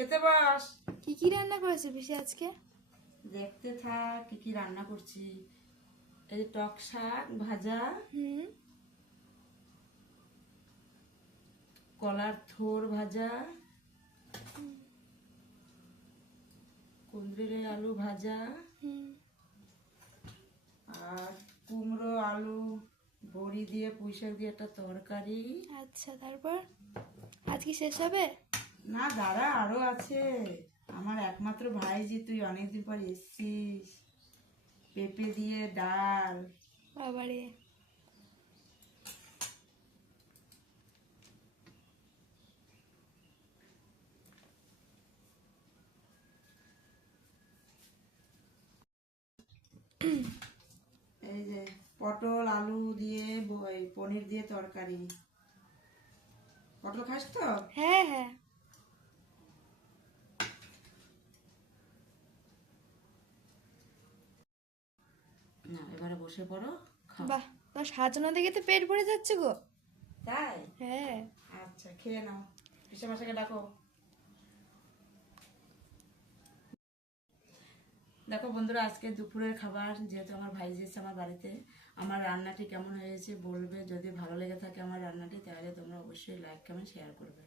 খেতে বস। কি রান্না করেছে পিসি আজকে? দেখতে থাক কি কি রান্না করছি। এই টক শাক ভাজা, হুম। কলার থোর ভাজা, কুঁদরি আলু ভাজা, হুম। আর কুমড়ো আলু বড়ি দিয়ে পুঁই শাক দিয়ে একটা তরকারি। আচ্ছা, তারপর আজ কি শেষ হবে? না দাঁড়া, আরো আছে। আমার একমাত্র ভাইজি, তুই অনেকদিন পর এসছিস। পেঁপে দিয়ে ডাল। বাবারে। এই যে পটল আলু দিয়ে পনির দিয়ে তরকারি। পটল খাস তো? হ্যাঁ হ্যাঁ। না এবারে বসে পড়ো, খাও। বাহ, তোমার সাজানো দেখে তো পেট ভরে যাচ্ছে গো। তাই? হ্যাঁ। আচ্ছা খেয়ে নাও। পিসে মাসাকে ডাকো। দেখো বন্ধুরা, আজকে দুপুরের খাবার, যেহেতু আমার ভাই এসেছে আমার বাড়িতে, আমার রান্নাটি কেমন হয়েছে বলবে। যদি ভালো লেগে থাকে আমার রান্নাটি, তাহলে তোমরা অবশ্যই লাইক কমেন্ট শেয়ার করবে।